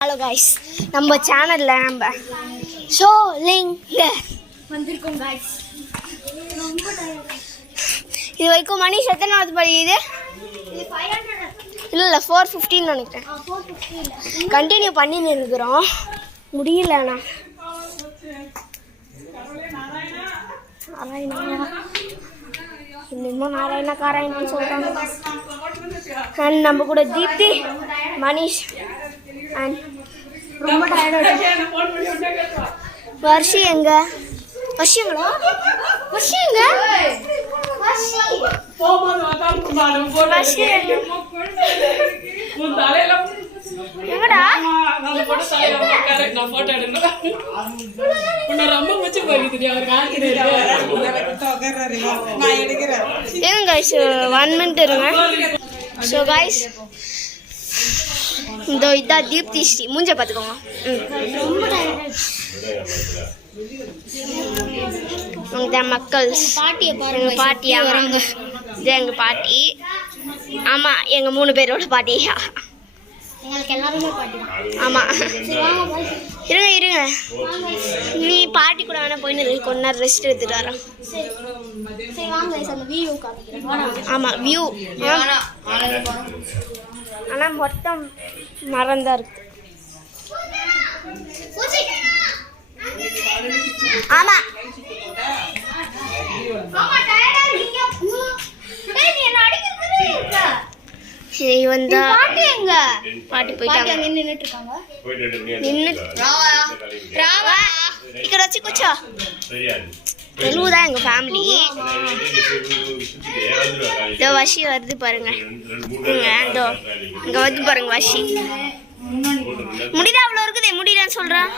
Hello guys, நம்ம சேனலில் நம்ம ஷோலிங்க வந்திருக்கோம் காய்ஸ். இது வரைக்கும் மணிஷ் எத்தனாவது படிக்குது? இல்லை 4:15 நினைக்கிறேன். கண்டினியூ பண்ணின்னு இருக்கிறோம், முடியலண்ணா. இன்னும் நாராயணா காராயணான்னு சொல்கிறாங்க. அண்ட் நம்ம கூட தீப்தி, மணிஷ் அண்ட் ரொம்ப டயர்டாக வர்ஷி எங்க? வர்ஷிங்களா? வர்ஷி எங்க? எங்கடா? ஏங்க காய்ஸ், 1 minute இருங்க. ஸோ காய்ஸ், இந்த இதான் தீப்தி ஸ்ரீ, மூஞ்ச பார்த்துக்கோங்க. இதான் மக்கள் பாட்டியை பாருங்க. பாட்டி ஆமாங்க, இது எங்கள் பாட்டி. ஆமாம், எங்கள் 3 பேரோட பாட்டியா? எங்களுக்கு எல்லாருமே பாட்டி தான். ஆமாம், இருங்க நீ பாட்டி கூட வேணா போயின்னு கொஞ்ச நேரம் ரெஸ்ட் எடுத்துட்டு வரோம். ஆமாம், வியூ. ஆனால் மொத்தம் மரம் தான் இருக்கு. ஆமா, இவன் தான் பாட்டி போயிட்டாங்க. ఇక్కడ వచ్చి కూర్చో. తెలుగుదా எங்க ஃபேமிலி. இதோ வஷி வருது பாருங்க. இதோ இங்க வந்து பாருங்க வஷி. முடிதான் அவ்வளோ இருக்குது, முடியலன்னு சொல்றேன்.